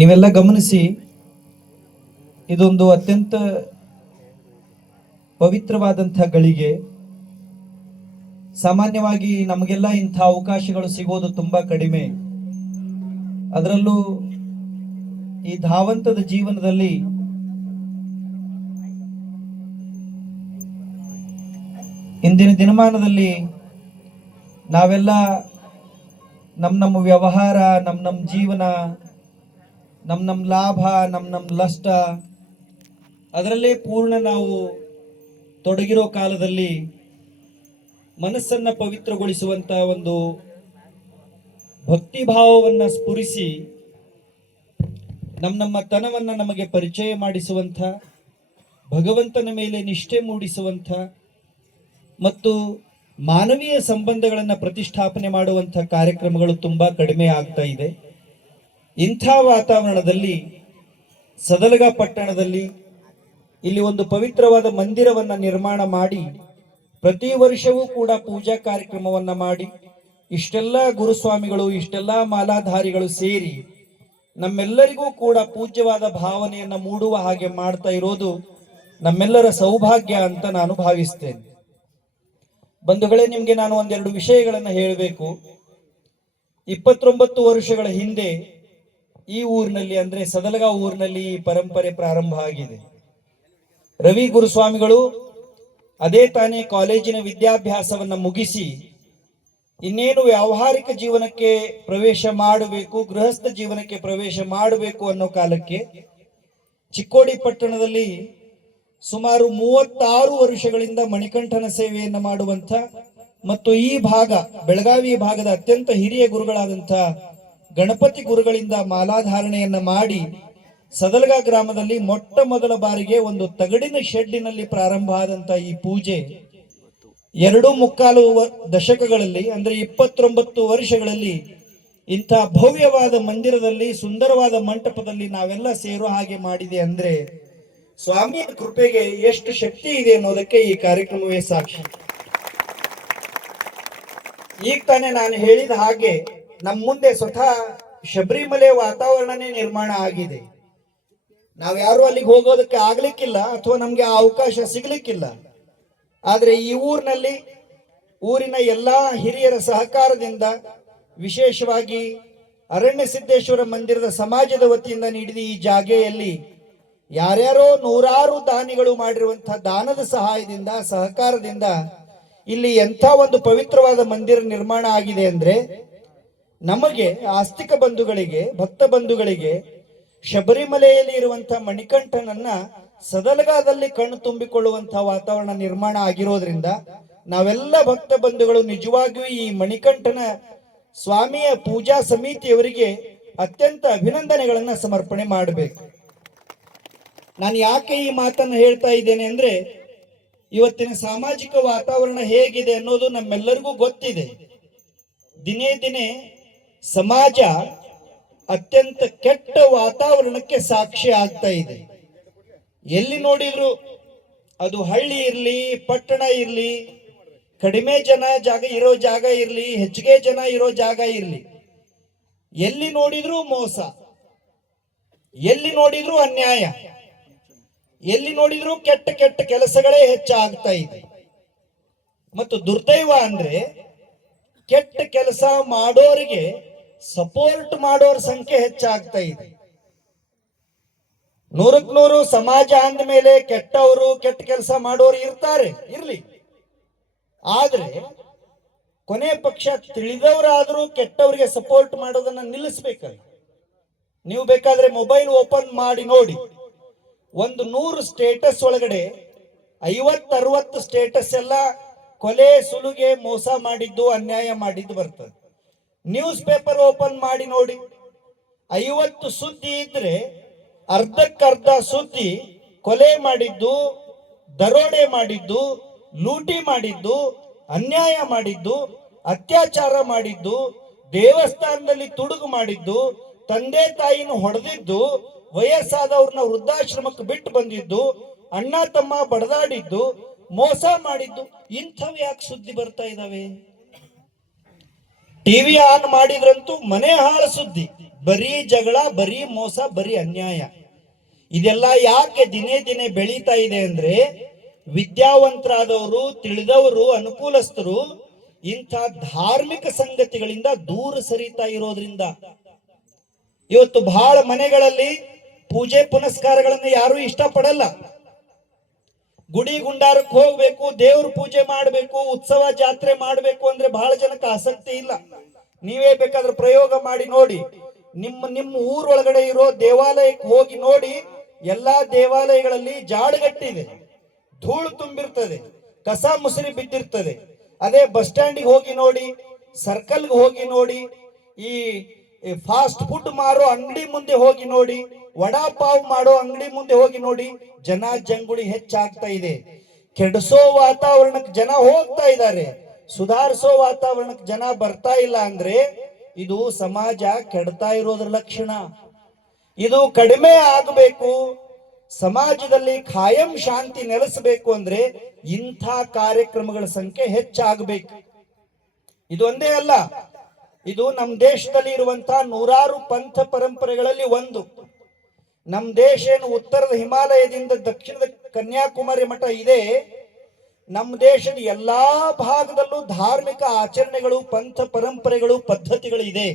ನೀವೆಲ್ಲ ಗಮನಿಸಿ, ಇದೊಂದು ಅತ್ಯಂತ ಪವಿತ್ರವಾದಂಥ ಗಳಿಗೆ. ಸಾಮಾನ್ಯವಾಗಿ ನಮಗೆಲ್ಲ ಇಂಥ ಅವಕಾಶಗಳು ಸಿಗೋದು ತುಂಬಾ ಕಡಿಮೆ. ಅದರಲ್ಲೂ ಈ ಧಾವಂತದ ಜೀವನದಲ್ಲಿ ಇಂದಿನ ದಿನಮಾನದಲ್ಲಿ ನಾವೆಲ್ಲ ನಮ್ಮ ವ್ಯವಹಾರ, ನಮ್ಮ ಜೀವನ, ನಮ್ಮ ಲಾಭ, ನಮ್ಮ ನಷ್ಟ ಅದರಲ್ಲೇ ಪೂರ್ಣ ನಾವು ತೊಡಗಿರೋ ಕಾಲದಲ್ಲಿ ಮನಸ್ಸನ್ನ ಪವಿತ್ರಗೊಳಿಸುವಂತ ಒಂದು ಭಕ್ತಿ ಭಾವವನ್ನ ಸ್ಫುರಿಸಿ ನಮ್ಮ ತನವನ್ನ ನಮಗೆ ಪರಿಚಯ ಮಾಡಿಸುವಂಥ, ಭಗವಂತನ ಮೇಲೆ ನಿಷ್ಠೆ ಮೂಡಿಸುವಂಥ ಮತ್ತು ಮಾನವೀಯ ಸಂಬಂಧಗಳನ್ನು ಪ್ರತಿಷ್ಠಾಪನೆ ಮಾಡುವಂಥ ಕಾರ್ಯಕ್ರಮಗಳು ತುಂಬಾ ಕಡಿಮೆ ಆಗ್ತಾ ಇದೆ. ಇಂಥ ವಾತಾವರಣದಲ್ಲಿ ಸದಲಗ ಪಟ್ಟಣದಲ್ಲಿ ಇಲ್ಲಿ ಒಂದು ಪವಿತ್ರವಾದ ಮಂದಿರವನ್ನ ನಿರ್ಮಾಣ ಮಾಡಿ ಪ್ರತಿ ವರ್ಷವೂ ಕೂಡ ಪೂಜಾ ಕಾರ್ಯಕ್ರಮವನ್ನ ಮಾಡಿ ಇಷ್ಟೆಲ್ಲ ಗುರುಸ್ವಾಮಿಗಳು, ಇಷ್ಟೆಲ್ಲ ಮಾಲಾಧಾರಿಗಳು ಸೇರಿ ನಮ್ಮೆಲ್ಲರಿಗೂ ಕೂಡ ಪೂಜ್ಯವಾದ ಭಾವನೆಯನ್ನ ಮೂಡುವ ಹಾಗೆ ಮಾಡ್ತಾ ಇರೋದು ನಮ್ಮೆಲ್ಲರ ಸೌಭಾಗ್ಯ ಅಂತ ನಾನು ಭಾವಿಸ್ತೇನೆ. ಬಂಧುಗಳೇ, ನಿಮ್ಗೆ ನಾನು ಒಂದೆರಡು ವಿಷಯಗಳನ್ನ ಹೇಳಬೇಕು. 29 ವರ್ಷಗಳ ಹಿಂದೆ ಈ ಊರಿನಲ್ಲಿ, ಅಂದ್ರೆ ಸದಲಗ ಊರಿನಲ್ಲಿ ಈ ಪರಂಪರೆ ಪ್ರಾರಂಭ ಆಗಿದೆ. ರವಿ ಗುರುಸ್ವಾಮಿಗಳು ಅದೇ ತಾನೇ ಕಾಲೇಜಿನ ವಿದ್ಯಾಭ್ಯಾಸವನ್ನ ಮುಗಿಸಿ ಇನ್ನೇನು ವ್ಯಾವಹಾರಿಕ ಜೀವನಕ್ಕೆ ಪ್ರವೇಶ ಮಾಡಬೇಕು, ಗೃಹಸ್ಥ ಜೀವನಕ್ಕೆ ಪ್ರವೇಶ ಮಾಡಬೇಕು ಅನ್ನೋ ಕಾಲಕ್ಕೆ ಚಿಕ್ಕೋಡಿ ಪಟ್ಟಣದಲ್ಲಿ ಸುಮಾರು 36 ವರ್ಷಗಳಿಂದ ಮಣಿಕಂಠನ ಸೇವೆಯನ್ನ ಮಾಡುವಂತ ಮತ್ತು ಈ ಭಾಗ ಬೆಳಗಾವಿ ಭಾಗದ ಅತ್ಯಂತ ಹಿರಿಯ ಗುರುಗಳಾದಂಥ ಗಣಪತಿ ಗುರುಗಳಿಂದ ಮಾಲಾಧಾರಣೆಯನ್ನ ಮಾಡಿ ಸದಲಗ ಗ್ರಾಮದಲ್ಲಿ ಮೊಟ್ಟ ಮೊದಲ ಬಾರಿಗೆ ಒಂದು ತಗಡಿನ ಶೆಡ್ಡಿನಲ್ಲಿ ಪ್ರಾರಂಭ ಆದಂತ ಈ ಪೂಜೆ 2.25 ದಶಕಗಳಲ್ಲಿ, ಅಂದ್ರೆ 29 ವರ್ಷಗಳಲ್ಲಿ ಇಂಥ ಭವ್ಯವಾದ ಮಂದಿರದಲ್ಲಿ, ಸುಂದರವಾದ ಮಂಟಪದಲ್ಲಿ ನಾವೆಲ್ಲ ಸೇರೋ ಹಾಗೆ ಮಾಡಿದೆ. ಅಂದ್ರೆ ಸ್ವಾಮಿಯ ಕೃಪೆಗೆ ಎಷ್ಟು ಶಕ್ತಿ ಇದೆ ಅನ್ನೋದಕ್ಕೆ ಈ ಕಾರ್ಯಕ್ರಮವೇ ಸಾಕ್ಷಿ. ಈಗ ತಾನೇ ನಾನು ಹೇಳಿದ ಹಾಗೆ ನಮ್ಮ ಮುಂದೆ ಸ್ವತಃ ಶಬರಿಮಲೆ ವಾತಾವರಣನೇ ನಿರ್ಮಾಣ ಆಗಿದೆ. ನಾವ್ಯಾರು ಅಲ್ಲಿಗೆ ಹೋಗೋದಕ್ಕೆ ಆಗ್ಲಿಕ್ಕಿಲ್ಲ ಅಥವಾ ನಮ್ಗೆ ಆ ಅವಕಾಶ ಸಿಗ್ಲಿಕ್ಕಿಲ್ಲ. ಆದ್ರೆ ಈ ಊರಿನಲ್ಲಿ ಊರಿನ ಎಲ್ಲಾ ಹಿರಿಯರ ಸಹಕಾರದಿಂದ, ವಿಶೇಷವಾಗಿ ಅರಣ್ಯ ಸಿದ್ದೇಶ್ವರ ಮಂದಿರದ ಸಮಾಜದ ವತಿಯಿಂದ ನೀಡಿದ ಈ ಜಾಗೆಯಲ್ಲಿ ಯಾರ್ಯಾರೋ ನೂರಾರು ದಾನಿಗಳು ಮಾಡಿರುವಂತಹ ದಾನದ ಸಹಾಯದಿಂದ, ಸಹಕಾರದಿಂದ ಇಲ್ಲಿ ಎಂಥ ಒಂದು ಪವಿತ್ರವಾದ ಮಂದಿರ ನಿರ್ಮಾಣ ಆಗಿದೆ ಅಂದ್ರೆ ನಮಗೆ, ಆಸ್ತಿಕ ಬಂಧುಗಳಿಗೆ, ಭಕ್ತ ಬಂಧುಗಳಿಗೆ ಶಬರಿಮಲೆಯಲ್ಲಿ ಇರುವಂತಹ ಮಣಿಕಂಠನನ್ನ ಸದಲಗಾದಲ್ಲಿ ಕಣ್ಣು ತುಂಬಿಕೊಳ್ಳುವಂತಹ ವಾತಾವರಣ ನಿರ್ಮಾಣ ಆಗಿರೋದ್ರಿಂದ ನಾವೆಲ್ಲ ಭಕ್ತ ಬಂಧುಗಳು ನಿಜವಾಗಿಯೂ ಈ ಮಣಿಕಂಠನ ಸ್ವಾಮಿಯ ಪೂಜಾ ಸಮಿತಿಯವರಿಗೆ ಅತ್ಯಂತ ಅಭಿನಂದನೆಗಳನ್ನ ಸಮರ್ಪಣೆ ಮಾಡಬೇಕು. ನಾನು ಯಾಕೆ ಈ ಮಾತನ್ನು ಹೇಳ್ತಾ ಇದ್ದೇನೆ ಅಂದ್ರೆ ಇವತ್ತಿನ ಸಾಮಾಜಿಕ ವಾತಾವರಣ ಹೇಗಿದೆ ಅನ್ನೋದು ನಮ್ಮೆಲ್ಲರಿಗೂ ಗೊತ್ತಿದೆ. ದಿನೇ ದಿನೇ ಸಮಾಜ ಅತ್ಯಂತ ಕೆಟ್ಟ ವಾತಾವರಣಕ್ಕೆ ಸಾಕ್ಷಿ ಆಗ್ತಾ ಇದೆ. ಎಲ್ಲಿ ನೋಡಿದ್ರು, ಅದು ಹಳ್ಳಿ ಇರ್ಲಿ, ಪಟ್ಟಣ ಇರ್ಲಿ, ಕಡಿಮೆ ಜನ ಇರೋ ಜಾಗ ಇರ್ಲಿ, ಹೆಚ್ಚಿಗೆ ಜನ ಇರೋ ಜಾಗ ಇರ್ಲಿ, ಎಲ್ಲಿ ನೋಡಿದ್ರು ಮೋಸ, ಎಲ್ಲಿ ನೋಡಿದ್ರು ಅನ್ಯಾಯ, ಎಲ್ಲಿ ನೋಡಿದ್ರು ಕೆಟ್ಟ ಕೆಟ್ಟ ಕೆಲಸಗಳೇ ಹೆಚ್ಚಾಗ್ತಾ ಇದೆ. ಮತ್ತು ದುರ್ದೈವ ಅಂದ್ರೆ ಕೆಟ್ಟ ಕೆಲಸ ಮಾಡೋರಿಗೆ ಸಪೋರ್ಟ್ ಮಾಡೋರ ಸಂಖ್ಯೆ ಹೆಚ್ಚಾಗ್ತಾ ಇದೆ. 100ಕ್ಕೆ 100 ಸಮಾಜ ಅಂದ ಮೇಲೆ ಕೆಟ್ಟವರು, ಕೆಟ್ಟ ಕೆಲಸ ಮಾಡೋರು ಇರ್ಲಿ. ಆದ್ರೆ ಕೊನೆ ಪಕ್ಷ ತಿಳಿದವರಾದ್ರೂ ಕೆಟ್ಟವರಿಗೆ ಸಪೋರ್ಟ್ ಮಾಡೋದನ್ನ ನಿಲ್ಲಿಸ್ಬೇಕಲ್ಲ. ನೀವು ಬೇಕಾದ್ರೆ ಮೊಬೈಲ್ ಓಪನ್ ಮಾಡಿ ನೋಡಿ, ಒಂದು 100 ಸ್ಟೇಟಸ್ ಒಳಗಡೆ 50-60 ಸ್ಟೇಟಸ್ ಎಲ್ಲ ಕೊಲೆ, ಸುಲುಗೆ, ಮೋಸ ಮಾಡಿದ್ದು, ಅನ್ಯಾಯ ಮಾಡಿದ್ದು ಬರ್ತದೆ. ನ್ಯೂಸ್ ಪೇಪರ್ ಓಪನ್ ಮಾಡಿ ನೋಡಿ, 50 ಸುದ್ದಿ ಇದ್ರೆ ಅರ್ಧಕ್ಕರ್ಧ ಸುದ್ದಿ ಕೊಲೆ ಮಾಡಿದ್ದು, ದರೋಡೆ ಮಾಡಿದ್ದು, ಲೂಟಿ ಮಾಡಿದ್ದು, ಅನ್ಯಾಯ ಮಾಡಿದ್ದು, ಅತ್ಯಾಚಾರ ಮಾಡಿದ್ದು, ದೇವಸ್ಥಾನದಲ್ಲಿ ತುಡುಗು ಮಾಡಿದ್ದು, ತಂದೆ ತಾಯಿನ ಹೊಡೆದಿದ್ದು, ವಯಸ್ಸಾದವ್ರನ್ನ ವೃದ್ಧಾಶ್ರಮಕ್ಕೆ ಬಿಟ್ಟು ಬಂದಿದ್ದು, ಅಣ್ಣ ತಮ್ಮ ಬಡದಾಡಿದ್ದು, ಮೋಸ ಮಾಡಿದ್ದು, ಇಂಥವು ಯಾಕೆ ಸುದ್ದಿ ಬರ್ತಾ ಇದಾವೆ? ಟಿವಿ ಆನ್ ಮಾಡಿದ್ರಂತೂ ಮನೆ ಹಾಳು ಸುದ್ದಿ, ಬರೀ ಜಗಳ, ಬರೀ ಮೋಸ, ಬರೀ ಅನ್ಯಾಯ. ಇದೆಲ್ಲ ಯಾಕೆ ದಿನೇ ದಿನೇ ಬೆಳೀತಾ ಇದೆ ಅಂದ್ರೆ, ವಿದ್ಯಾವಂತರಾದವರು, ತಿಳಿದವರು, ಅನುಕೂಲಸ್ಥರು ಇಂಥ ಧಾರ್ಮಿಕ ಸಂಗತಿಗಳಿಂದ ದೂರ ಸರಿತಾ ಇರೋದ್ರಿಂದ. ಇವತ್ತು ಬಹಳ ಮನೆಗಳಲ್ಲಿ ಪೂಜೆ ಪುನಸ್ಕಾರಗಳನ್ನ ಯಾರು ಇಷ್ಟಪಡಲ್ಲ. ಗುಡಿ ಗುಂಡಾರಕ್ಕೆ ಹೋಗ್ಬೇಕು, ದೇವ್ರ ಪೂಜೆ ಮಾಡಬೇಕು, ಉತ್ಸವ ಜಾತ್ರೆ ಮಾಡಬೇಕು ಅಂದ್ರೆ ಬಹಳ ಜನಕ್ಕೆ ಆಸಕ್ತಿ ಇಲ್ಲ. ನೀವೇ ಬೇಕಾದ್ರೆ ಪ್ರಯೋಗ ಮಾಡಿ ನೋಡಿ. ನಿಮ್ಮ ಊರೊಳಗಡೆ ಇರೋ ದೇವಾಲಯಕ್ಕೆ ಹೋಗಿ ನೋಡಿ. ಎಲ್ಲಾ ದೇವಾಲಯಗಳಲ್ಲಿ ಜಾಡಗಟ್ಟಿದೆ, ಧೂಳು ತುಂಬಿರ್ತದೆ, ಕಸ ಮುಸುರಿ ಬಿದ್ದಿರ್ತದೆ. ಅದೇ ಬಸ್ ಸ್ಟ್ಯಾಂಡಿಗೆ ಹೋಗಿ ನೋಡಿ, ಸರ್ಕಲ್ಗೆ ಹೋಗಿ ನೋಡಿ, ಈ ಫಾಸ್ಟ್ ಫುಡ್ ಮಾರೋ ಅಂಗಡಿ ಮುಂದೆ ಹೋಗಿ ನೋಡಿ, ವಡಾ ಪಾವ್ ಮಾಡೋ ಅಂಗಡಿ ಮುಂದೆ ಹೋಗಿ ನೋಡಿ, ಜನ ಜಂಗುಳಿ ಹೆಚ್ಚಾಗ್ತಾ ಇದೆ. ಕೆಡಿಸೋ ವಾತಾವರಣಕ್ಕೆ ಜನ ಹೋಗ್ತಾ ಇದ್ದಾರೆ, ಸುಧಾರಿಸೋ ವಾತಾವರಣಕ್ಕೆ ಜನ ಬರ್ತಾ ಇಲ್ಲ ಅಂದ್ರೆ ಇದು ಸಮಾಜ ಕೆಡ್ತಾ ಇರೋದ್ರ ಲಕ್ಷಣ. ಇದು ಕಡಿಮೆ ಆಗಬೇಕು, ಸಮಾಜದಲ್ಲಿ ಖಾಯಂ ಶಾಂತಿ ನೆಲೆಸಬೇಕು ಅಂದ್ರೆ ಇಂಥ ಕಾರ್ಯಕ್ರಮಗಳ ಸಂಖ್ಯೆ ಹೆಚ್ಚಾಗಬೇಕು. ಇದು ಒಂದೇ ಅಲ್ಲ, ಇದು ನಮ್ಮ ದೇಶದಲ್ಲಿ ಇರುವಂತಹ ನೂರಾರು ಪಂಥ ಪರಂಪರೆಗಳಲ್ಲಿ ಒಂದು. ನಮ್ಮ ದೇಶ ಏನು ಉತ್ತರದ ಹಿಮಾಲಯದಿಂದ ದಕ್ಷಿಣದ ಕನ್ಯಾಕುಮಾರಿ ಮಠ ಇದೆ. ನಮ್ಮ ದೇಶದ ಎಲ್ಲಾ ಭಾಗದಲ್ಲೂ ಧಾರ್ಮಿಕ ಆಚರಣೆಗಳು, ಪಂಥ ಪರಂಪರೆಗಳು, ಪದ್ಧತಿಗಳು ಇದೆ.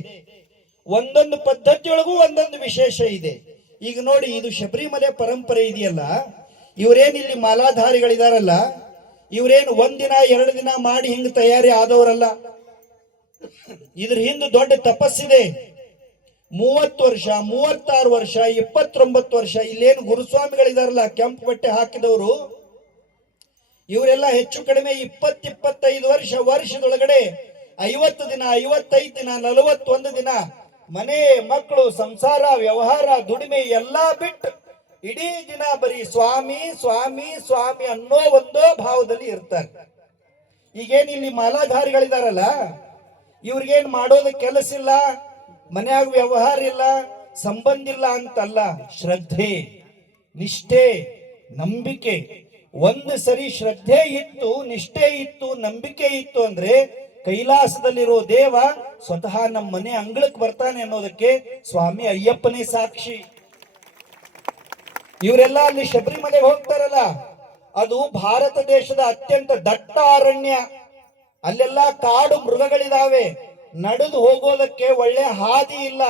ಒಂದೊಂದು ಪದ್ಧತಿಯೊಳಗೂ ಒಂದೊಂದು ವಿಶೇಷ ಇದೆ. ಈಗ ನೋಡಿ, ಇದು ಶಬರಿಮಲೆ ಪರಂಪರೆ ಇದೆಯಲ್ಲ, ಇವರೇನು ಇಲ್ಲಿ ಮಾಲಾಧಾರಿಗಳಿದಾರಲ್ಲ, ಇವರೇನು ಒಂದಿನ ಎರಡು ದಿನ ಮಾಡಿ ಹಿಂಗ್ ತಯಾರಿ ಆದವರಲ್ಲ. ಇದ್ರ ಹಿಂದೆ ದೊಡ್ಡ ತಪಸ್ಸಿದೆ. 30 ವರ್ಷ, 36 ವರ್ಷ, 29 ವರ್ಷ. ಇಲ್ಲೇನು ಗುರುಸ್ವಾಮಿಗಳಿದಾರಲ್ಲ, ಕೆಂಪು ಬಟ್ಟೆ ಹಾಕಿದವರು, ಇವರೆಲ್ಲ ಹೆಚ್ಚು ಕಡಿಮೆ 20-25 ವರ್ಷದೊಳಗಡೆ 50 ದಿನ, 55 ದಿನ, 41 ದಿನ ಮನೆ, ಮಕ್ಕಳು, ಸಂಸಾರ, ವ್ಯವಹಾರ, ದುಡಿಮೆ ಎಲ್ಲಾ ಬಿಟ್ಟು ಇಡೀ ದಿನ ಬರೀ ಸ್ವಾಮಿ ಸ್ವಾಮಿ ಸ್ವಾಮಿ ಅನ್ನೋ ಒಂದೋ ಭಾವದಲ್ಲಿ ಇರ್ತಾರೆ. ಈಗೇನು ಇಲ್ಲಿ ಮಾಲಾಧಾರಿಗಳಿದಾರಲ್ಲ, ಇವ್ರಿಗೇನ್ ಮಾಡೋದ ಕೆಲಸ ಇಲ್ಲ, ಮನ್ಯಾಗ ವ್ಯವಹಾರ ಇಲ್ಲ, ಸಂಬಂಧ ಇಲ್ಲ ಅಂತಲ್ಲ. ಶ್ರದ್ಧೆ, ನಿಷ್ಠೆ, ನಂಬಿಕೆ. ಒಂದು ಸರಿ ಶ್ರದ್ಧೆ ಇತ್ತು, ನಿಷ್ಠೆ ಇತ್ತು, ನಂಬಿಕೆ ಇತ್ತು ಅಂದ್ರೆ ಕೈಲಾಸದಲ್ಲಿರೋ ದೇವ ಸ್ವತಃ ನಮ್ಮ ಮನೆ ಅಂಗಳಕ್ಕೆ ಬರ್ತಾನೆ ಅನ್ನೋದಕ್ಕೆ ಸ್ವಾಮಿ ಅಯ್ಯಪ್ಪನೇ ಸಾಕ್ಷಿ. ಇವರೆಲ್ಲ ಅಲ್ಲಿ ಶಬರಿಮಲೆಗೆ ಹೋಗ್ತಾರಲ್ಲ, ಅದು ಭಾರತ ದೇಶದ ಅತ್ಯಂತ ದಟ್ಟ ಅರಣ್ಯ. ಅಲ್ಲೆಲ್ಲ ಕಾಡು ಮೃಗಗಳಿದಾವೆ. ನಡೆದು ಹೋಗೋದಕ್ಕೆ ಒಳ್ಳೆ ಹಾದಿ ಇಲ್ಲ.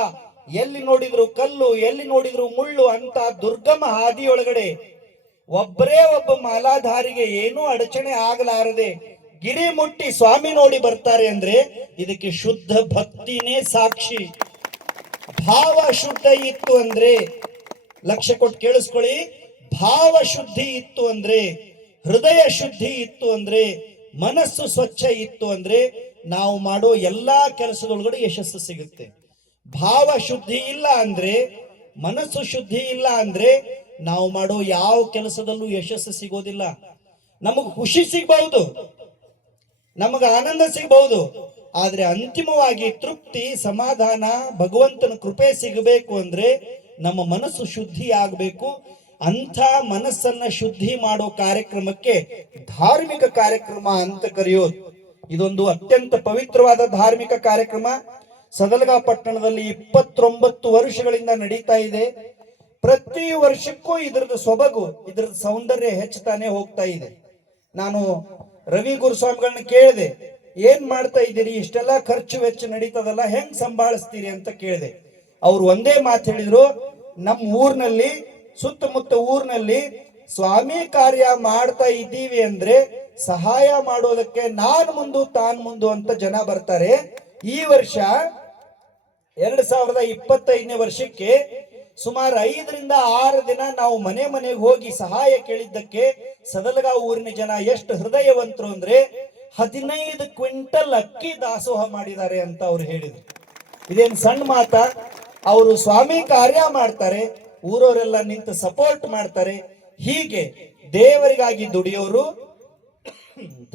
ಎಲ್ಲಿ ನೋಡಿದ್ರು ಕಲ್ಲು, ಎಲ್ಲಿ ನೋಡಿದ್ರು ಮುಳ್ಳು ಅಂತ ದುರ್ಗಮ ಹಾದಿಯೊಳಗಡೆ ಒಬ್ಬರೇ ಒಬ್ಬ ಮಾಲಾಧಾರಿಗೆ ಏನೂ ಅಡಚಣೆ ಆಗಲಾರದೆ ಗಿರಿ ಮುಟ್ಟಿ ಸ್ವಾಮಿ ನೋಡಿ ಬರ್ತಾರೆ ಅಂದ್ರೆ ಇದಕ್ಕೆ ಶುದ್ಧ ಭಕ್ತಿನೇ ಸಾಕ್ಷಿ. ಭಾವ ಶುದ್ಧ ಇತ್ತು ಅಂದ್ರೆ, ಲಕ್ಷ್ಯ ಕೊಟ್ಟು ಕೇಳಿಸ್ಕೊಳ್ಳಿ, ಭಾವ ಶುದ್ಧಿ ಇತ್ತು ಅಂದ್ರೆ, ಹೃದಯ ಶುದ್ಧಿ ಇತ್ತು ಅಂದ್ರೆ, ಮನಸ್ಸು ಸ್ವಚ್ಛ ಇತ್ತು ಅಂದ್ರೆ ನಾವು ಮಾಡೋ ಎಲ್ಲಾ ಕೆಲಸದೊಳಗಡೆ ಯಶಸ್ಸು ಸಿಗುತ್ತೆ. ಭಾವ ಶುದ್ಧಿ ಇಲ್ಲ ಅಂದ್ರೆ, ಮನಸ್ಸು ಶುದ್ಧಿ ಇಲ್ಲ ಅಂದ್ರೆ ನಾವು ಮಾಡೋ ಯಾವ ಕೆಲಸದಲ್ಲೂ ಯಶಸ್ಸು ಸಿಗೋದಿಲ್ಲ. ನಮಗ್ ಖುಷಿ ಸಿಗಬಹುದು, ನಮಗ ಆನಂದ ಸಿಗಬಹುದು, ಆದ್ರೆ ಅಂತಿಮವಾಗಿ ತೃಪ್ತಿ, ಸಮಾಧಾನ, ಭಗವಂತನ ಕೃಪೆ ಸಿಗಬೇಕು ಅಂದ್ರೆ ನಮ್ಮ ಮನಸ್ಸು ಶುದ್ಧಿ ಆಗಬೇಕು. ಅಂಥ ಮನಸ್ಸನ್ನ ಶುದ್ಧಿ ಮಾಡೋ ಕಾರ್ಯಕ್ರಮಕ್ಕೆ ಧಾರ್ಮಿಕ ಕಾರ್ಯಕ್ರಮ ಅಂತ ಕರೆಯೋದು. ಇದೊಂದು ಅತ್ಯಂತ ಪವಿತ್ರವಾದ ಧಾರ್ಮಿಕ ಕಾರ್ಯಕ್ರಮ. ಸದಲಗಾ ಪಟ್ಟಣದಲ್ಲಿ 29 ವರ್ಷಗಳಿಂದ ನಡೀತಾ ಇದೆ. ಪ್ರತಿ ವರ್ಷಕ್ಕೂ ಇದರದ ಸೊಬಗು, ಇದರದ ಸೌಂದರ್ಯ ಹೆಚ್ಚುತ್ತಾನೆ ಹೋಗ್ತಾ ಇದೆ. ನಾನು ರವಿ ಗುರುಸ್ವಾಮಿಗಳನ್ನ ಕೇಳಿದೆ, ಏನ್ ಮಾಡ್ತಾ ಇದ್ದೀರಿ, ಇಷ್ಟೆಲ್ಲ ಖರ್ಚು ವೆಚ್ಚ ನಡೀತದಲ್ಲ, ಹೆಂಗ್ ಸಂಭಾಳಿಸ್ತೀರಿ ಅಂತ ಕೇಳಿದೆ. ಅವ್ರು ಒಂದೇ ಮಾತು ಹೇಳಿದ್ರು, ನಮ್ಮ ಊರಿನಲ್ಲಿ, ಸುತ್ತಮುತ್ತ ಊರಿನಲ್ಲಿ ಸ್ವಾಮಿ ಕಾರ್ಯ ಮಾಡ್ತಾ ಇದ್ದೀವಿ ಅಂದ್ರೆ ಸಹಾಯ ಮಾಡೋದಕ್ಕೆ ನಾನ್ ಮುಂದು ತಾನ್ ಮುಂದು ಅಂತ ಜನ ಬರ್ತಾರೆ. ಈ ವರ್ಷ 2025ನೇ ವರ್ಷಕ್ಕೆ ಸುಮಾರು 5ರಿಂದ 6 ದಿನ ನಾವು ಮನೆ ಮನೆಗೆ ಹೋಗಿ ಸಹಾಯ ಕೇಳಿದ್ದಕ್ಕೆ ಸದಲಗಾ ಊರಿನ ಜನ ಎಷ್ಟು ಹೃದಯವಂತರು ಅಂದ್ರೆ 15 ಕ್ವಿಂಟಲ್ ಅಕ್ಕಿ ದಾಸೋಹ ಮಾಡಿದ್ದಾರೆ ಅಂತ ಅವ್ರು ಹೇಳಿದ್ರು. ಇದೇನು ಸಣ್ಣ ಮಾತಾ? ಅವರು ಸ್ವಾಮಿ ಕಾರ್ಯ ಮಾಡ್ತಾರೆ, ಊರವರೆಲ್ಲ ನಿಂತು ಸಪೋರ್ಟ್ ಮಾಡ್ತಾರೆ. ಹೀಗೆ ದೇವರಿಗಾಗಿ ದುಡಿಯೋರು,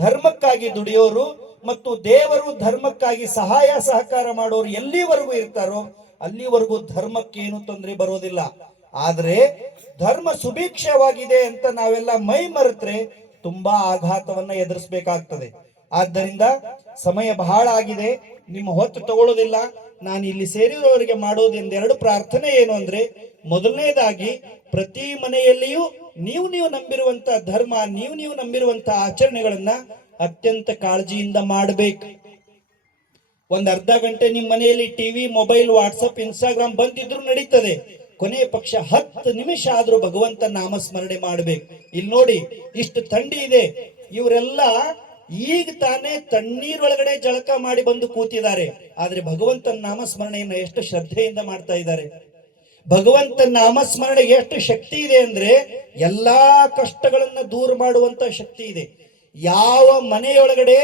ಧರ್ಮಕ್ಕಾಗಿ ದುಡಿಯೋರು ಮತ್ತು ದೇವರು ಧರ್ಮಕ್ಕಾಗಿ ಸಹಾಯ ಸಹಕಾರ ಮಾಡೋರು ಎಲ್ಲಿವರೆಗೂ ಇರ್ತಾರೋ ಅಲ್ಲಿವರೆಗೂ ಧರ್ಮಕ್ಕೆ ಏನು ತೊಂದರೆ ಬರೋದಿಲ್ಲ. ಆದ್ರೆ ಧರ್ಮ ಸುಭಿಕ್ಷವಾಗಿದೆ ಅಂತ ನಾವೆಲ್ಲ ಮೈ ಮರೆತ್ರೆ ತುಂಬಾ ಆಘಾತವನ್ನ ಎದುರಿಸಬೇಕಾಗ್ತದೆ. ಆದ್ದರಿಂದ ಸಮಯ ಬಹಳ ಆಗಿದೆ, ನಿಮ್ಮ ಹೊತ್ತು ತಗೊಳ್ಳೋದಿಲ್ಲ. ನಾನು ಇಲ್ಲಿ ಸೇರಿರುವವರಿಗೆ ಮಾಡೋದೆಂದೆರಡು ಪ್ರಾರ್ಥನೆ ಏನು ಅಂದ್ರೆ, ಮೊದಲನೇದಾಗಿ ಪ್ರತಿ ಮನೆಯಲ್ಲಿಯೂ ನೀವು ನಂಬಿರುವಂತ ಧರ್ಮ, ನೀವು ನಂಬಿರುವಂತ ಆಚರಣೆಗಳನ್ನ ಅತ್ಯಂತ ಕಾಳಜಿಯಿಂದ ಮಾಡಬೇಕು. ಒಂದ್ ಅರ್ಧ ಗಂಟೆ ನಿಮ್ಮ ಮನೆಯಲ್ಲಿ ಟಿವಿ, ಮೊಬೈಲ್, ವಾಟ್ಸಪ್, ಇನ್ಸ್ಟಾಗ್ರಾಮ್ ಬಂದಿದ್ರು ನಡೀತದೆ. ಕೊನೆ ಪಕ್ಷ 10 ನಿಮಿಷ ಆದ್ರೂ ಭಗವಂತ ನಾಮಸ್ಮರಣೆ ಮಾಡ್ಬೇಕು. ಇಲ್ಲಿ ನೋಡಿ, ಇಷ್ಟು ಥಂಡಿ ಇದೆ, ಇವರೆಲ್ಲ ಈಗ ತಾನೇ ತಣ್ಣೀರೊಳಗಡೆ ಜಳಕ ಮಾಡಿ ಬಂದು ಕೂತಿದ್ದಾರೆ. ಆದ್ರೆ ಭಗವಂತನ ನಾಮಸ್ಮರಣೆಯನ್ನು ಎಷ್ಟು ಶ್ರದ್ಧೆಯಿಂದ ಮಾಡ್ತಾ ಇದ್ದಾರೆ. ಭಗವಂತನ ನಾಮಸ್ಮರಣೆಗೆ ಎಷ್ಟು ಶಕ್ತಿ ಇದೆ ಅಂದ್ರೆ, ಎಲ್ಲಾ ಕಷ್ಟಗಳನ್ನ ದೂರ ಮಾಡುವಂತ ಶಕ್ತಿ ಇದೆ. ಯಾವ ಮನೆಯೊಳಗಡೆ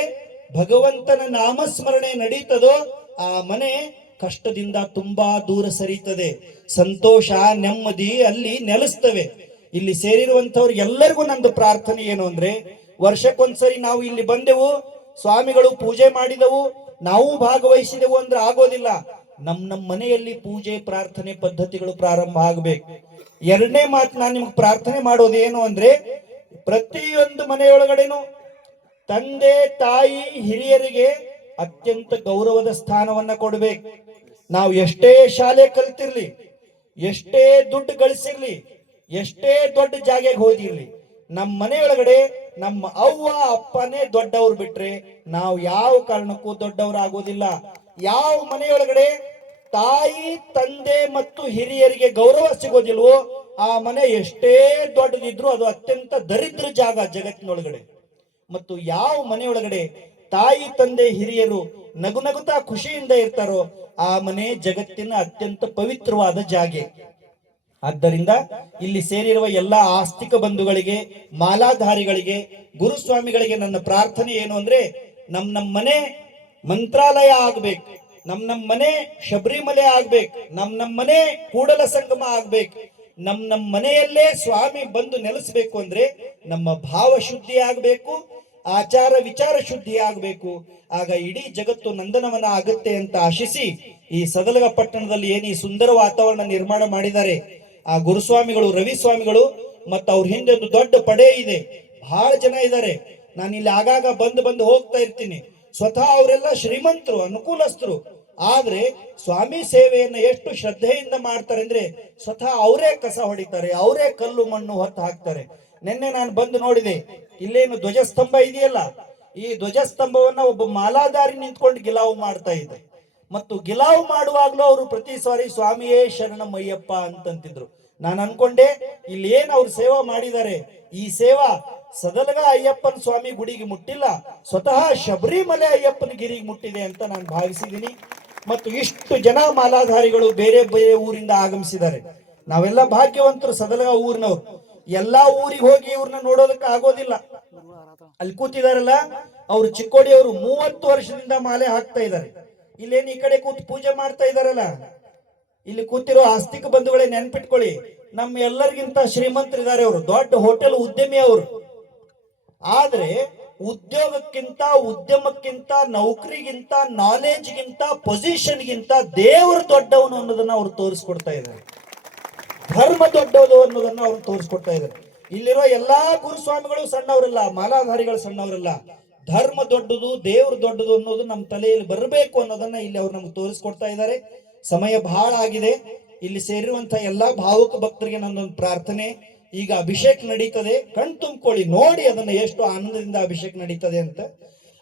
ಭಗವಂತನ ನಾಮಸ್ಮರಣೆ ನಡೀತದೋ ಆ ಮನೆ ಕಷ್ಟದಿಂದ ತುಂಬಾ ದೂರ ಸರಿತದೆ. ಸಂತೋಷ, ನೆಮ್ಮದಿ ಅಲ್ಲಿ ನೆಲೆಸ್ತವೆ. ಇಲ್ಲಿ ಸೇರಿರುವಂತವ್ರು ಎಲ್ಲರಿಗೂ ನಂದು ಪ್ರಾರ್ಥನೆ ಏನು ಅಂದ್ರೆ, ವರ್ಷಕ್ಕೊಂದ್ಸರಿ ನಾವು ಇಲ್ಲಿ ಬಂದೆವು, ಸ್ವಾಮಿಗಳು ಪೂಜೆ ಮಾಡಿದೆವು, ನಾವು ಭಾಗವಹಿಸಿದೆವು ಅಂದ್ರೆ ಆಗೋದಿಲ್ಲ. ನಮ್ಮ ಮನೆಯಲ್ಲಿ ಪೂಜೆ, ಪ್ರಾರ್ಥನೆ ಪದ್ಧತಿಗಳು ಪ್ರಾರಂಭ ಆಗ್ಬೇಕು. ಎರಡನೇ ಮಾತು ನಾನು ನಿಮ್ಗೆ ಪ್ರಾರ್ಥನೆ ಮಾಡೋದು ಏನು ಅಂದ್ರೆ, ಪ್ರತಿಯೊಂದು ಮನೆಯೊಳಗಡೆನು ತಂದೆ ತಾಯಿ ಹಿರಿಯರಿಗೆ ಅತ್ಯಂತ ಗೌರವದ ಸ್ಥಾನವನ್ನ ಕೊಡ್ಬೇಕು. ನಾವು ಎಷ್ಟೇ ಶಾಲೆ ಕಲ್ತಿರ್ಲಿ, ಎಷ್ಟೇ ದುಡ್ಡು ಗಳಿಸಿರ್ಲಿ, ಎಷ್ಟೇ ದೊಡ್ಡ ಜಾಗೆಗೆ ಹೋಗಿರ್ಲಿ, ನಮ್ಮ ಮನೆಯೊಳಗಡೆ ನಮ್ಮ ಅವ್ವ ಅಪ್ಪನೇ ದೊಡ್ಡವ್ರು ಬಿಟ್ರೆ ನಾವು ಯಾವ ಕಾರಣಕ್ಕೂ ದೊಡ್ಡವರು ಆಗೋದಿಲ್ಲ. ಯಾವ ಮನೆಯೊಳಗಡೆ ತಾಯಿ, ತಂದೆ ಮತ್ತು ಹಿರಿಯರಿಗೆ ಗೌರವ ಸಿಗೋದಿಲ್ವೋ ಆ ಮನೆ ಎಷ್ಟೇ ದೊಡ್ಡದಿದ್ರು ಅದು ಅತ್ಯಂತ ದರಿದ್ರ ಜಾಗ ಜಗತ್ತಿನೊಳಗಡೆ. ಮತ್ತು ಯಾವ ಮನೆಯೊಳಗಡೆ ತಾಯಿ, ತಂದೆ, ಹಿರಿಯರು ನಗುನಗುತ್ತಾ ಖುಷಿಯಿಂದ ಇರ್ತಾರೋ ಆ ಮನೆ ಜಗತ್ತಿನ ಅತ್ಯಂತ ಪವಿತ್ರವಾದ ಜಾಗೆ. ಆದ್ದರಿಂದ ಇಲ್ಲಿ ಸೇರಿರುವ ಎಲ್ಲಾ ಆಸ್ತಿಕ ಬಂಧುಗಳಿಗೆ, ಮಾಲಾಧಾರಿಗಳಿಗೆ, ಗುರುಸ್ವಾಮಿಗಳಿಗೆ ನನ್ನ ಪ್ರಾರ್ಥನೆ ಏನು ಅಂದ್ರೆ, ನಮ್ಮ ಮನೆ ಮಂತ್ರಾಲಯ ಆಗ್ಬೇಕು, ನಮ್ಮ ಮನೆ ಶಬರಿಮಲೆ ಆಗ್ಬೇಕು, ನಮ್ಮ ಮನೆ ಕೂಡಲ ಸಂಗಮ ಆಗ್ಬೇಕು. ನಮ್ಮ ಮನೆಯಲ್ಲೇ ಸ್ವಾಮಿ ಬಂದು ನೆಲೆಸಬೇಕು ಅಂದ್ರೆ ನಮ್ಮ ಭಾವ ಶುದ್ಧಿ ಆಗ್ಬೇಕು, ಆಚಾರ ವಿಚಾರ ಶುದ್ಧಿ ಆಗ್ಬೇಕು. ಆಗ ಇಡೀ ಜಗತ್ತು ನಂದನವನ ಆಗುತ್ತೆ ಅಂತ ಆಶಿಸಿ, ಈ ಸದಲಗ ಪಟ್ಟಣದಲ್ಲಿ ಏನಿ ಸುಂದರ ವಾತಾವರಣ ನಿರ್ಮಾಣ ಮಾಡಿದ್ದಾರೆ ಆ ಗುರುಸ್ವಾಮಿಗಳು, ರವಿ ಸ್ವಾಮಿಗಳು, ಮತ್ತು ಅವ್ರ ಹಿಂದೆ ಒಂದು ದೊಡ್ಡ ಪಡೆ ಇದೆ, ಬಹಳ ಜನ ಇದ್ದಾರೆ. ನಾನು ಇಲ್ಲಿ ಆಗಾಗ ಬಂದು ಹೋಗ್ತಾ ಇರ್ತೀನಿ. ಸ್ವತಃ ಅವರೆಲ್ಲ ಶ್ರೀಮಂತರು, ಅನುಕೂಲಸ್ಥರು. ಆದ್ರೆ ಸ್ವಾಮಿ ಸೇವೆಯನ್ನ ಎಷ್ಟು ಶ್ರದ್ಧೆಯಿಂದ ಮಾಡ್ತಾರೆ ಅಂದ್ರೆ, ಸ್ವತಃ ಅವರೇ ಕಸ ಹೊಡಿತಾರೆ, ಅವರೇ ಕಲ್ಲು ಮಣ್ಣು ಹೊತ್ತು ಹಾಕ್ತಾರೆ. ನಿನ್ನೆ ನಾನು ಬಂದು ನೋಡಿದೆ, ಇಲ್ಲೇನು ಧ್ವಜಸ್ತಂಭ ಇದೆಯಲ್ಲ, ಈ ಧ್ವಜಸ್ತಂಭವನ್ನ ಒಬ್ಬ ಮಾಲಾಧಾರಿ ನಿಂತ್ಕೊಂಡು ಗಿಲಾವು ಮಾಡ್ತಾ ಇದೆ. ಮತ್ತು ಗಿಲಾವು ಮಾಡುವಾಗ್ಲೂ ಅವರು ಪ್ರತಿ ಸಾರಿ ಸ್ವಾಮಿಯೇ ಶರಣಮಯ್ಯಪ್ಪ ಅಂತಂತಿದ್ರು. ನಾನು ಅನ್ಕೊಂಡೆ, ಇಲ್ಲಿ ಏನ್ ಅವ್ರು ಸೇವಾ ಮಾಡಿದ್ದಾರೆ, ಈ ಸೇವಾ ಸದಲಗ ಅಯ್ಯಪ್ಪನ ಸ್ವಾಮಿ ಗುಡಿಗೆ ಮುಟ್ಟಿಲ್ಲ, ಸ್ವತಃ ಶಬರಿಮಲೆ ಅಯ್ಯಪ್ಪನ ಗಿರಿಗೆ ಮುಟ್ಟಿದೆ ಅಂತ ನಾನು ಭಾವಿಸಿದ್ದೀನಿ. ಮತ್ತು ಇಷ್ಟು ಜನ ಮಾಲಾಧಾರಿಗಳು ಬೇರೆ ಬೇರೆ ಊರಿಂದ ಆಗಮಿಸಿದ್ದಾರೆ. ನಾವೆಲ್ಲ ಭಾಗ್ಯವಂತರು, ಸದಲಗ ಊರಿನವ್ರು. ಎಲ್ಲಾ ಊರಿಗೆ ಹೋಗಿ ಇವ್ರನ್ನ ನೋಡೋದಕ್ಕೆ ಆಗೋದಿಲ್ಲ. ಅಲ್ಲಿ ಕೂತಿದಾರಲ್ಲ ಅವ್ರು ಚಿಕ್ಕೋಡಿಯವರು, 30 ವರ್ಷದಿಂದ ಮಾಲೆ ಹಾಕ್ತಾ ಇದ್ದಾರೆ. ಇಲ್ಲೇನು ಈ ಕಡೆ ಕೂತು ಪೂಜೆ ಮಾಡ್ತಾ ಇದಾರಲ್ಲ, ಇಲ್ಲಿ ಕೂತಿರೋ ಆಸ್ತಿಕ ಬಂಧುಗಳೇ ನೆನ್ಪಿಟ್ಕೊಳ್ಳಿ, ನಮ್ಮ ಎಲ್ಲರಿಗಿಂತ ಶ್ರೀಮಂತರಿದ್ದಾರೆ ಅವರು, ದೊಡ್ಡ ಹೋಟೆಲ್ ಉದ್ಯಮಿ ಅವರು. ಆದ್ರೆ ಉದ್ಯೋಗಕ್ಕಿಂತ, ಉದ್ಯಮಕ್ಕಿಂತ, ನೌಕರಿಗಿಂತ, ನಾಲೆಜ್ಗಿಂತ, ಪೊಸಿಷನ್ಗಿಂತ ದೇವರು ದೊಡ್ಡವನು ಅನ್ನೋದನ್ನ ಅವ್ರು ತೋರಿಸ್ಕೊಡ್ತಾ ಇದ್ದಾರೆ. ಧರ್ಮ ದೊಡ್ಡದು ಅನ್ನೋದನ್ನ ಅವ್ರು ತೋರಿಸ್ಕೊಡ್ತಾ ಇದ್ದಾರೆ. ಇಲ್ಲಿರೋ ಎಲ್ಲಾ ಗುರುಸ್ವಾಮಿಗಳು ಸಣ್ಣವರಲ್ಲ, ಮಾಲಾಧಾರಿಗಳು ಸಣ್ಣವರಲ್ಲ. ಧರ್ಮ ದೊಡ್ಡದು, ದೇವ್ರು ದೊಡ್ಡದು ಅನ್ನೋದು ನಮ್ಮ ತಲೆಯಲ್ಲಿ ಬರಬೇಕು ಅನ್ನೋದನ್ನ ಇಲ್ಲಿ ಅವ್ರು ನಮ್ಗೆ ತೋರಿಸ್ಕೊಡ್ತಾ ಇದ್ದಾರೆ. ಸಮಯ ಬಹಳ ಆಗಿದೆ. ಇಲ್ಲಿ ಸೇರಿರುವಂತಹ ಎಲ್ಲಾ ಭಾವುಕ ಭಕ್ತರಿಗೆ ನನ್ನೊಂದು ಪ್ರಾರ್ಥನೆ, ಈಗ ಅಭಿಷೇಕ ನಡೀತದೆ, ಕಣ್ ತುಂಬಿಕೊಳ್ಳಿ, ನೋಡಿ ಅದನ್ನ ಎಷ್ಟು ಆನಂದದಿಂದ ಅಭಿಷೇಕ ನಡೀತದೆ ಅಂತ.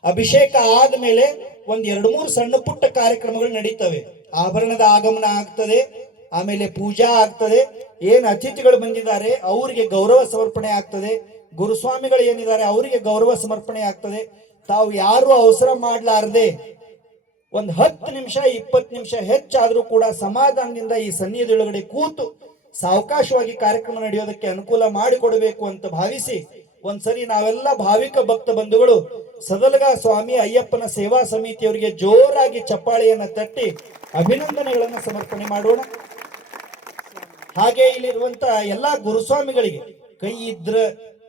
ಅಭಿಷೇಕ ಆದ್ಮೇಲೆ ಒಂದ್ 2-3 ಸಣ್ಣ ಪುಟ್ಟ ಕಾರ್ಯಕ್ರಮಗಳು ನಡೀತವೆ. ಆಭರಣದ ಆಗಮನ ಆಗ್ತದೆ, ಆಮೇಲೆ ಪೂಜಾ ಆಗ್ತದೆ, ಏನ್ ಅತಿಥಿಗಳು ಬಂದಿದ್ದಾರೆ ಅವರಿಗೆ ಗೌರವ ಸಮರ್ಪಣೆ ಆಗ್ತದೆ, ಗುರುಸ್ವಾಮಿಗಳು ಏನಿದ್ದಾರೆ ಅವರಿಗೆ ಗೌರವ ಸಮರ್ಪಣೆ ಆಗ್ತದೆ. ತಾವು ಯಾರು ಅವಸರ ಮಾಡ್ಲಾರ್ದೆ ಒಂದ್ 10 ನಿಮಿಷ 20 ನಿಮಿಷ ಹೆಚ್ಚಾದ್ರೂ ಕೂಡ ಸಮಾಧಾನದಿಂದ ಈ ಸನ್ನಿಧಿಯೊಳಗಡೆ ಕೂತು ಸಾವಕಾಶವಾಗಿ ಕಾರ್ಯಕ್ರಮ ನಡೆಯೋದಕ್ಕೆ ಅನುಕೂಲ ಮಾಡಿಕೊಡಬೇಕು ಅಂತ ಭಾವಿಸಿ, ಒಂದ್ಸರಿ ನಾವೆಲ್ಲ ಭಾವಿಕ ಭಕ್ತ ಬಂಧುಗಳು ಸದಲಗ ಸ್ವಾಮಿ ಅಯ್ಯಪ್ಪನ ಸೇವಾ ಸಮಿತಿಯವರಿಗೆ ಜೋರಾಗಿ ಚಪ್ಪಾಳೆಯನ್ನ ತಟ್ಟಿ ಅಭಿನಂದನೆಗಳನ್ನ ಸಮರ್ಪಣೆ ಮಾಡೋಣ. ಹಾಗೆ ಇಲ್ಲಿರುವಂತ ಎಲ್ಲಾ ಗುರುಸ್ವಾಮಿಗಳಿಗೆ ಕೈ ಇದ್ರ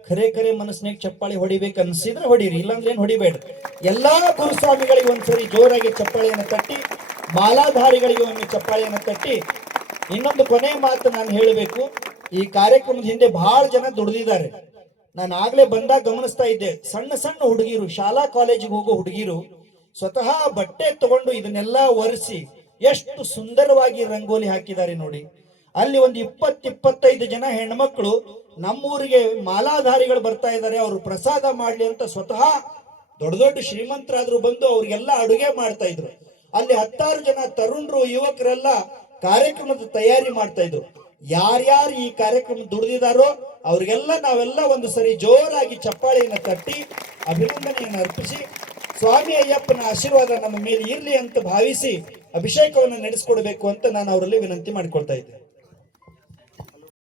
ಖರೆ ಮನಸ್ಸಿನಾಗ ಚಪ್ಪಾಳಿ ಹೊಡಿಬೇಕು ಅನ್ಸಿದ್ರೆ ಹೊಡೀರಿ, ಇಲ್ಲಾಂದ್ರೆ ಏನ್ ಹೊಡಿಬೇಡ್ರಿ. ಎಲ್ಲಾ ಗುರುಸ್ವಾಮಿಗಳಿಗೆ ಒಂದ್ಸರಿ ಜೋರಾಗಿ ಚಪ್ಪಾಳೆಯನ್ನು ತಟ್ಟಿ, ಮಾಲಾಧಾರಿಗಳಿಗೆ ಒಂದು ಚಪ್ಪಾಳೆಯನ್ನು ತಟ್ಟಿ. ಇನ್ನೊಂದು ಕೊನೆ ಮಾತು ನಾನು ಹೇಳಬೇಕು, ಈ ಕಾರ್ಯಕ್ರಮದ ಹಿಂದೆ ಬಹಳ ಜನ ದುಡಿದಿದ್ದಾರೆ. ನಾನು ಆಗ್ಲೇ ಬಂದಾಗ ಗಮನಿಸ್ತಾ ಇದ್ದೆ, ಸಣ್ಣ ಸಣ್ಣ ಹುಡುಗಿರು, ಶಾಲಾ ಕಾಲೇಜಿಗೆ ಹೋಗೋ ಹುಡುಗಿರು ಸ್ವತಃ ಬಟ್ಟೆ ತಗೊಂಡು ಇದನ್ನೆಲ್ಲ ಒರೆಸಿ ಎಷ್ಟು ಸುಂದರವಾಗಿ ರಂಗೋಲಿ ಹಾಕಿದ್ದಾರೆ ನೋಡಿ. ಅಲ್ಲಿ ಒಂದು 20-25 ಜನ ಹೆಣ್ಮಕ್ಳು ನಮ್ಮೂರಿಗೆ ಮಾಲಾಧಾರಿಗಳು ಬರ್ತಾ ಇದ್ದಾರೆ, ಅವರು ಪ್ರಸಾದ ಮಾಡ್ಲಿ ಅಂತ ಸ್ವತಃ ದೊಡ್ಡ ದೊಡ್ಡ ಶ್ರೀಮಂತರಾದ್ರು ಬಂದು ಅವ್ರಿಗೆಲ್ಲ ಅಡುಗೆ ಮಾಡ್ತಾ ಇದ್ರು. ಅಲ್ಲಿ 10 ಜನ ತರುಣರು ಯುವಕರೆಲ್ಲ ಕಾರ್ಯಕ್ರಮದ ತಯಾರಿ ಮಾಡ್ತಾ ಇದ್ರು. ಯಾರ್ಯಾರು ಈ ಕಾರ್ಯಕ್ರಮ ದುಡಿದಿದ್ದಾರೋ ಅವ್ರಿಗೆಲ್ಲ ನಾವೆಲ್ಲ ಒಂದು ಸರಿ ಜೋರಾಗಿ ಚಪ್ಪಾಳೆಯನ್ನು ತಟ್ಟಿ ಅಭಿನಂದನೆಯನ್ನು ಅರ್ಪಿಸಿ ಸ್ವಾಮಿ ಅಯ್ಯಪ್ಪನ ಆಶೀರ್ವಾದ ನಮ್ಮ ಮೇಲೆ ಇರ್ಲಿ ಅಂತ ಭಾವಿಸಿ ಅಭಿಷೇಕವನ್ನು ನಡೆಸಿಕೊಡ್ಬೇಕು ಅಂತ ನಾನು ಅವರಲ್ಲಿ ವಿನಂತಿ ಮಾಡಿಕೊಳ್ತಾ ಇದ್ದೆ.